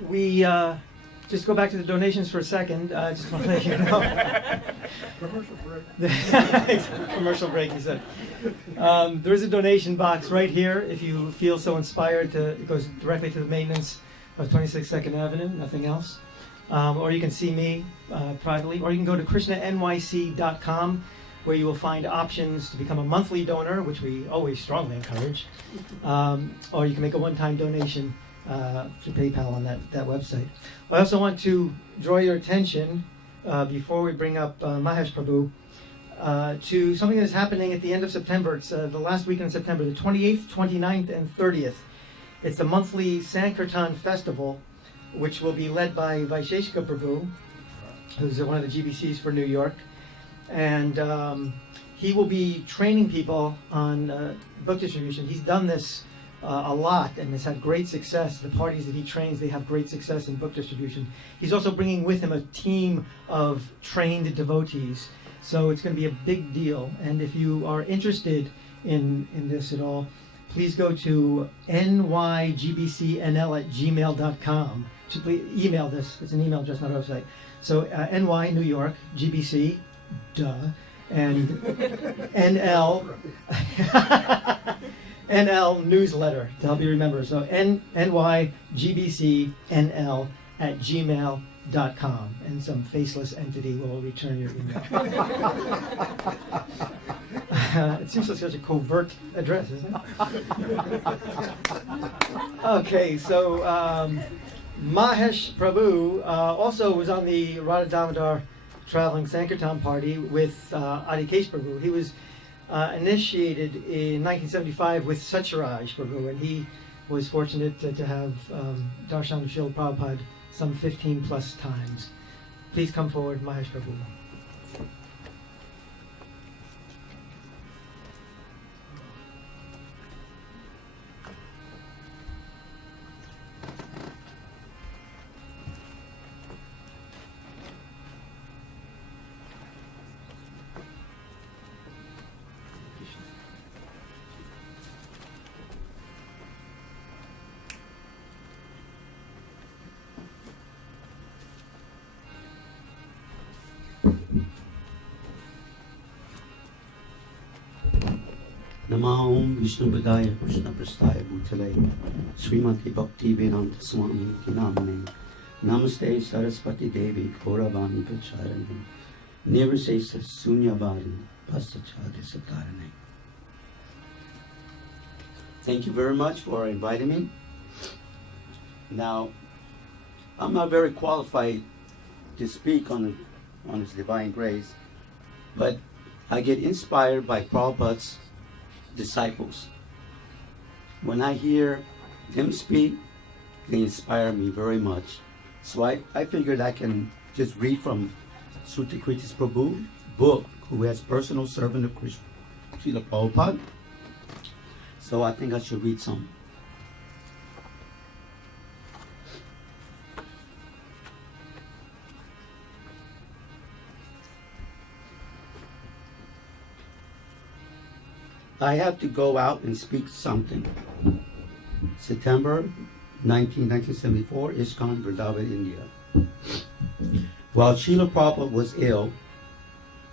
We just go back to the donations for a second. I just want to let you know. Commercial break. Commercial break, he said. There is a donation box right here if you feel so inspired to. It goes directly to the maintenance of 26 2nd Avenue, nothing else. Or you can see me privately, or you can go to krishnanyc.com, where you will find options to become a monthly donor, which we always strongly encourage. Or you can make a one-time donation to PayPal on that website. I also want to draw your attention, before we bring up Mahesh Prabhu, to something that's happening at the end of September. It's the last weekend in September, the 28th, 29th, and 30th. It's the monthly Sankirtan Festival, which will be led by Vyasa Prabhu, who's one of the GBCs for New York. And he will be training people on book distribution. He's done this a lot and has had great success. The parties that he trains, they have great success in book distribution. He's also bringing with him a team of trained devotees. So it's going to be a big deal. And if you are interested in this at all, please go to nygbcnl@gmail.com. Please email this. It's an email address, not a website. So NY, New York, GBC, duh, and NL, NL newsletter to help you remember. So nygbcnl@gmail.com, and some faceless entity will return your email. It seems like such a covert address, isn't it? Okay, so Mahesh Prabhu also was on the Radha Damodar traveling Sankirtan party with Adhikesh Prabhu. He was initiated in 1975 with Satyaraj Prabhu, and he was fortunate to have darshan of Srila Prabhupada some 15 plus times. Please come forward, Mahesh Prabhu. Namahom Vishnu Padaya Krishna Prastaya Bhutale Srimati Bhaktivedanta Swami Namane Namaste Saraswati Devi Kauravani Pracharane Nirvisesa Sunyabari Pasachadi Satarane. Thank you very much for inviting me. Now, I'm not very qualified to speak on His divine grace, but I get inspired by Prabhupada's disciples. When I hear them speak, they inspire me very much. So I figured I can just read from Sutakriti's Prabhu book, who has personal servant of Krishna, Srila Prabhupada. So I think I should read some. I have to go out and speak something. September 1974, ISKCON, Vrindavan, India. While Srila Prabhupada was ill,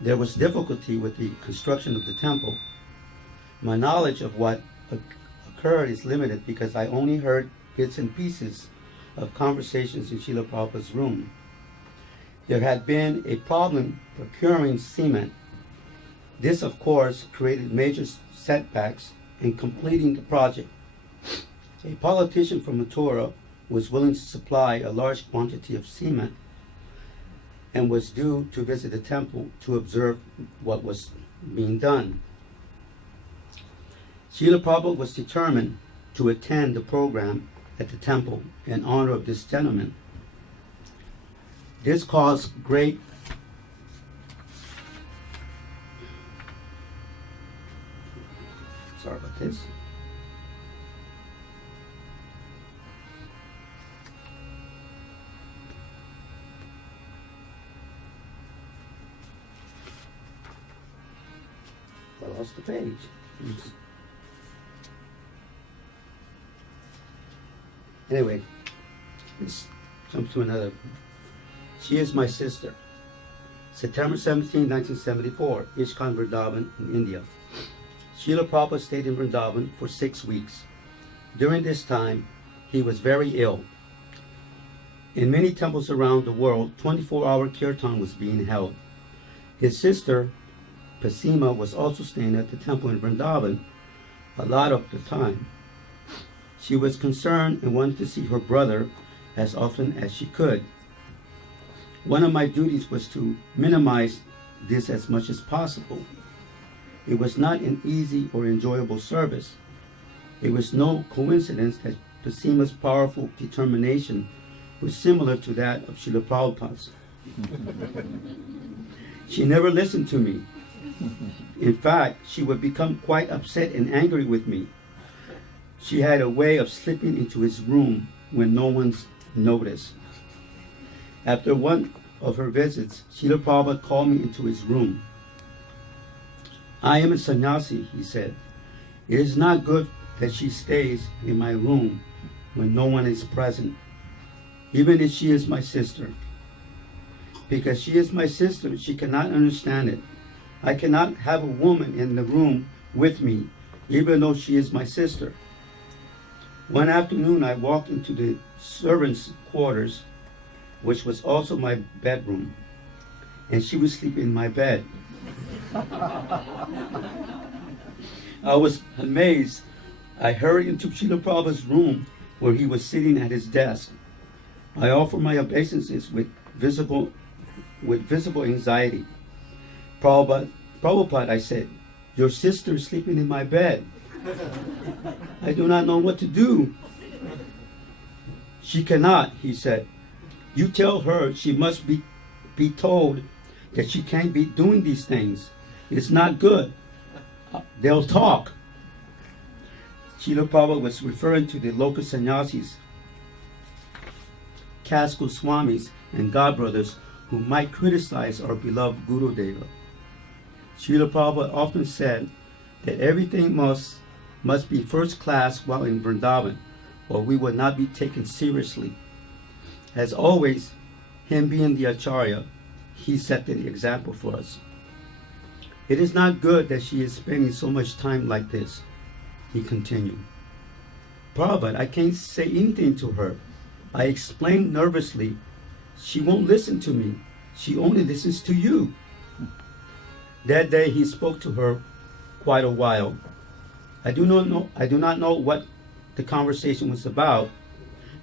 there was difficulty with the construction of the temple. My knowledge of what occurred is limited because I only heard bits and pieces of conversations in Srila Prabhupada's room. There had been a problem procuring cement. This, of course, created major setbacks in completing the project. A politician from Mathura was willing to supply a large quantity of cement and was due to visit the temple to observe what was being done. Srila Prabhupada was determined to attend the program at the temple in honor of this gentleman. This caused great sorry about this. I lost the page. Oops. Anyway, let's jump to another. She is my sister. September 17, 1974, Ishkan Vrindavan in India. Srila Prabhupada stayed in Vrindavan for 6 weeks. During this time, he was very ill. In many temples around the world, 24-hour kirtan was being held. His sister, Pasima, was also staying at the temple in Vrindavan a lot of the time. She was concerned and wanted to see her brother as often as she could. One of my duties was to minimize this as much as possible. It was not an easy or enjoyable service. It was no coincidence that Pasima's powerful determination was similar to that of Srila Prabhupada's. She never listened to me. In fact, she would become quite upset and angry with me. She had a way of slipping into his room when no one's noticed. After one of her visits, Srila Prabhupada called me into his room. I am a sannyasi, he said. It is not good that she stays in my room when no one is present, even if she is my sister. Because she is my sister, she cannot understand it. I cannot have a woman in the room with me, even though she is my sister. One afternoon, I walked into the servants' quarters, which was also my bedroom, and she was sleeping in my bed. I was amazed. I hurried into Srila Prabhupada's room where he was sitting at his desk. I offered my obeisances with visible anxiety. Prabhupada, I said, your sister is sleeping in my bed. I do not know what to do. She cannot, he said. You tell her she must be told that she can't be doing these things. It's not good. They'll talk. Srila Prabhupada was referring to the local sannyasis, caste Goswamis, and godbrothers who might criticize our beloved Guru Deva. Srila Prabhupada often said that everything must be first class while in Vrindavan, or we would not be taken seriously. As always, him being the Acharya, he set the example for us. It is not good that she is spending so much time like this, he continued. Prabhupada, I can't say anything to her. I explained nervously. She won't listen to me. She only listens to you. That day he spoke to her quite a while. I do not know what the conversation was about,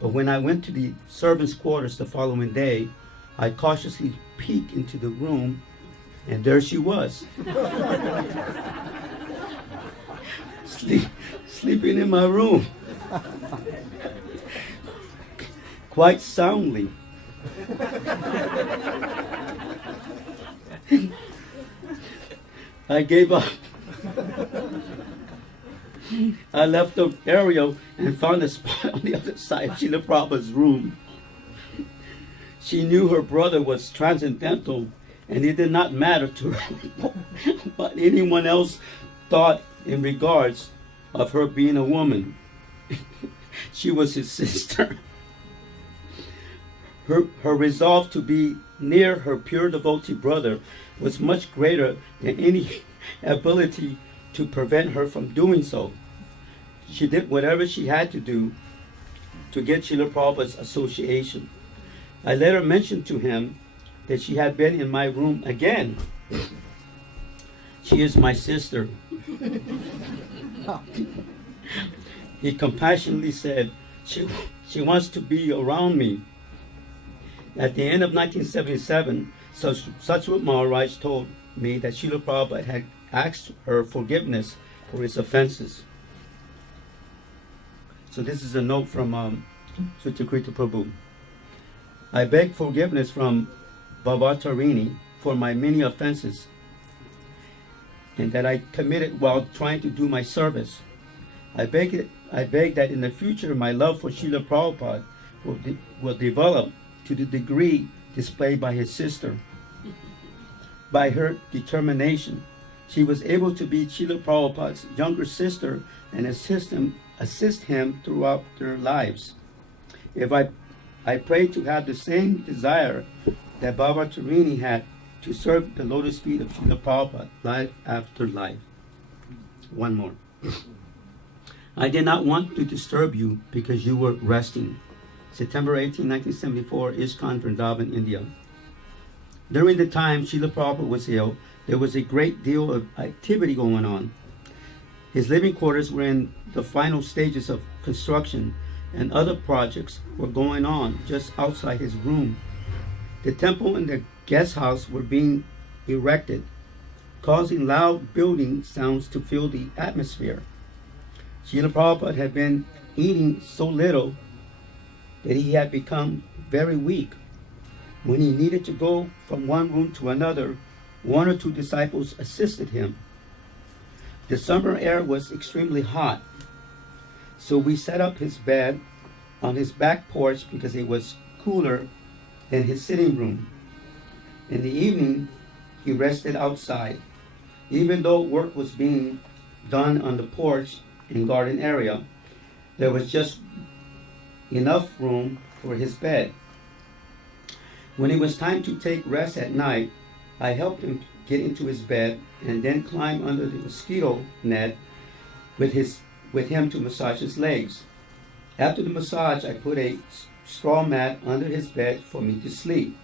but when I went to the servants' quarters the following day, I cautiously peeked into the room, and there she was. Sleeping in my room. Quite soundly. I gave up. I left the area and found a spot on the other side of Srila Prabhupada's room. She knew her brother was transcendental, and it did not matter to her what anyone else thought in regards of her being a woman. She was his sister. Her resolve to be near her pure devotee brother was much greater than any ability to prevent her from doing so. She did whatever she had to do to get Srila Prabhupada's association. I later mentioned to him that she had been in my room again. She is my sister. He compassionately said, she wants to be around me. At the end of 1977, Satswat Maharaj told me that Srila Prabhupada had asked her forgiveness for his offenses. So this is a note from Sutakrita Prabhu. I beg forgiveness from Bhavatarini for my many offenses and that I committed while trying to do my service. I beg that in the future my love for Srila Prabhupada will develop to the degree displayed by his sister. By her determination, she was able to be Srila Prabhupada's younger sister and assist him throughout their lives. if I pray to have the same desire that Baba Tarini had to serve the lotus feet of Srila Prabhupada life after life. One more. I did not want to disturb you because you were resting. September 18, 1974, ISKCON, Vrindavan, India. During the time Srila Prabhupada was ill, there was a great deal of activity going on. His living quarters were in the final stages of construction, and other projects were going on just outside his room. The temple and the guest house were being erected, causing loud building sounds to fill the atmosphere. Srila Prabhupada had been eating so little that he had become very weak. When he needed to go from one room to another, one or two disciples assisted him. The summer air was extremely hot, so we set up his bed on his back porch because it was cooler than his sitting room. In the evening, he rested outside. Even though work was being done on the porch and garden area, there was just enough room for his bed. When it was time to take rest at night, I helped him get into his bed and then climb under the mosquito net with him to massage his legs. After the massage, I put a straw mat under his bed for me to sleep.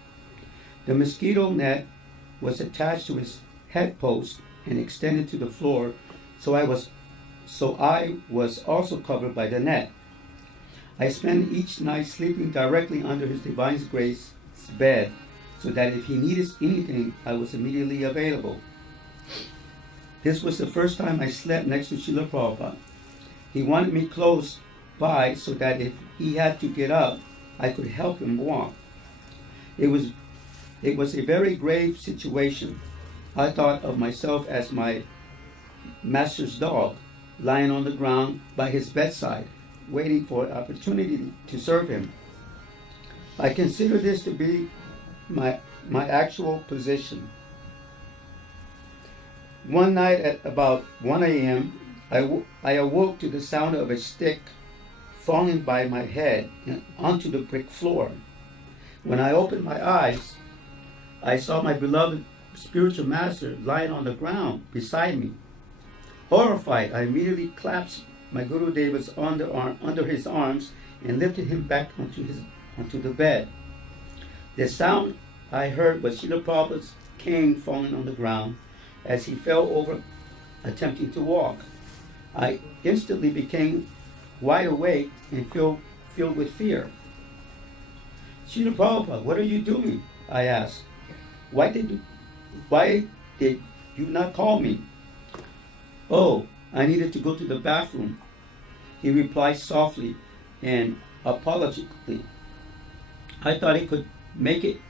The mosquito net was attached to his head post and extended to the floor, so I was also covered by the net. I spent each night sleeping directly under his Divine Grace's bed, so that if he needed anything, I was immediately available. This was the first time I slept next to Srila Prabhupada. He wanted me close by so that if he had to get up, I could help him walk. It was a very grave situation. I thought of myself as my master's dog, lying on the ground by his bedside, waiting for an opportunity to serve him. I consider this to be my actual position. One night at about 1 a.m., I awoke to the sound of a stick falling by my head onto the brick floor. When I opened my eyes, I saw my beloved spiritual master lying on the ground beside me. Horrified, I immediately clasped my Guru Deva's under his arms and lifted him back onto the bed. The sound I heard was Srila Prabhupada's cane falling on the ground as he fell over attempting to walk. I instantly became wide awake and filled with fear. Srila Prabhupada, what are you doing? I asked. Why did you not call me? Oh, I needed to go to the bathroom, he replied softly and apologetically. I thought I could make it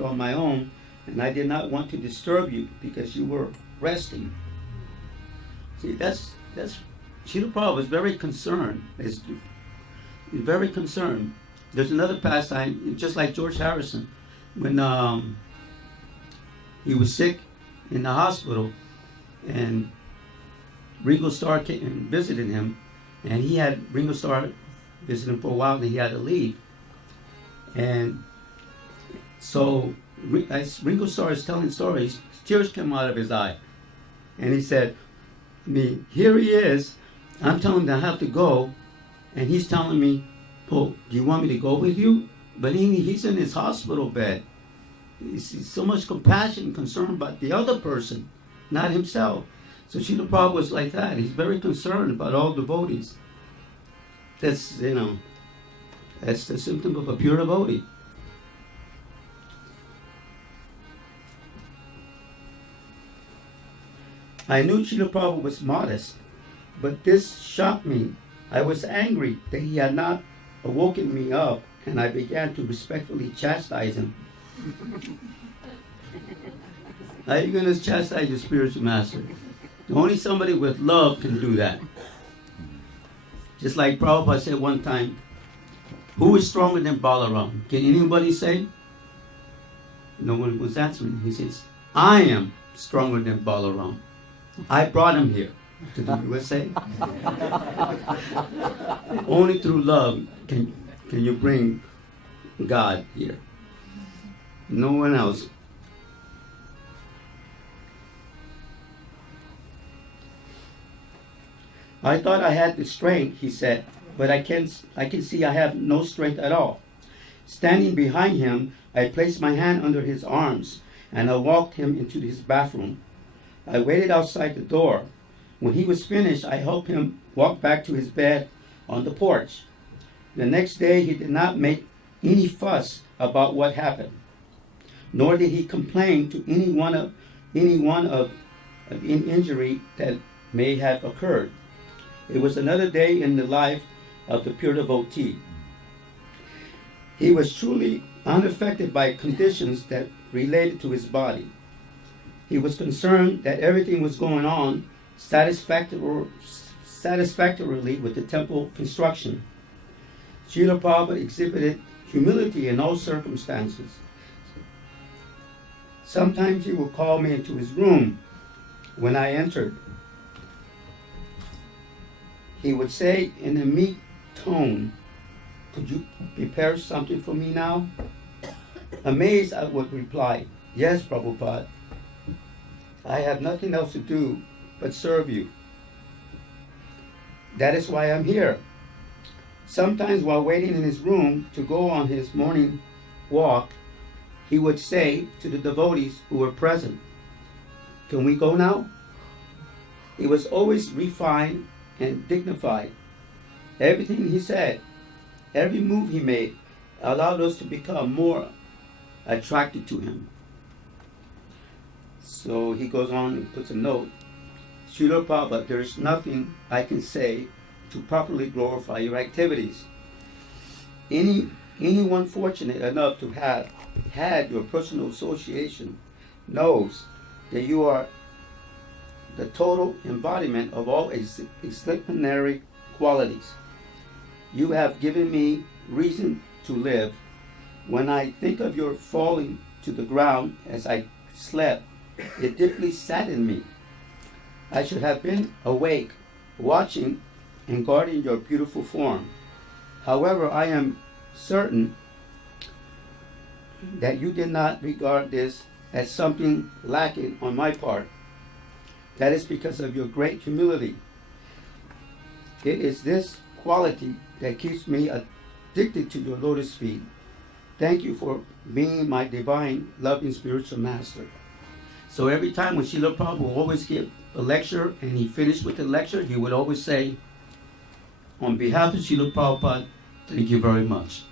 on my own, and I did not want to disturb you because you were resting. See, that's Srila Prabhupada was very concerned. He's very concerned. There's another pastime, just like George Harrison, when he was sick in the hospital, and Ringo Starr came and visited him, and Ringo Starr visited him for a while, and he had to leave. And so as Ringo Starr is telling stories, tears came out of his eye. And he said, here he is, I'm telling him I have to go, and he's telling me, oh, do you want me to go with you? But he's in his hospital bed. He's so much compassion and concern about the other person, not himself. So Srila Prabhupada was like that. He's very concerned about all devotees. That's the symptom of a pure devotee. I knew Srila Prabhupada was modest, but this shocked me. I was angry that he had not awoken me up, and I began to respectfully chastise him. How are you going to chastise your spiritual master? Only somebody with love can do that. Just like Prabhupada said one time, who is stronger than Balaram? Can anybody say? No one was answering. He says, I am stronger than Balaram. I brought him here to the USA. Only through love can you bring God here. No one else. I thought I had the strength, he said, but I can see I have no strength at all. Standing behind him, I placed my hand under his arms and I walked him into his bathroom. I waited outside the door. When he was finished, I helped him walk back to his bed on the porch. The next day, he did not make any fuss about what happened, nor did he complain to anyone of any injury that may have occurred. It was another day in the life of the pure devotee. He was truly unaffected by conditions that related to his body. He was concerned that everything was going on satisfactorily with the temple construction. Srila Prabhupada exhibited humility in all circumstances. Sometimes he would call me into his room when I entered. He would say in a meek tone, "Could you prepare something for me now?" Amazed, I would reply, "Yes, Prabhupada. I have nothing else to do but serve you. That is why I'm here." Sometimes while waiting in his room to go on his morning walk, he would say to the devotees who were present, "Can we go now?" He was always refined and dignified. Everything he said, every move he made, allowed us to become more attracted to him. So he goes on and puts a note, "Srila Prabhupada, there is nothing I can say to properly glorify your activities. Anyone fortunate enough to have had your personal association knows that you are the total embodiment of all exemplary qualities. You have given me reason to live. When I think of your falling to the ground as I slept, it deeply saddened me. I should have been awake, watching and guarding your beautiful form. However, I am certain that you did not regard this as something lacking on my part. That is because of your great humility. It is this quality that keeps me addicted to your lotus feet. Thank you for being my divine, loving spiritual master." So every time when Srila Prabhupada would always give a lecture and he finished with the lecture, he would always say, "On behalf of Srila Prabhupada, thank you very much."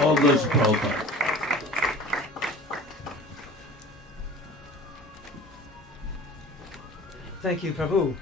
All goes to Prabhupada. Thank you, Prabhu.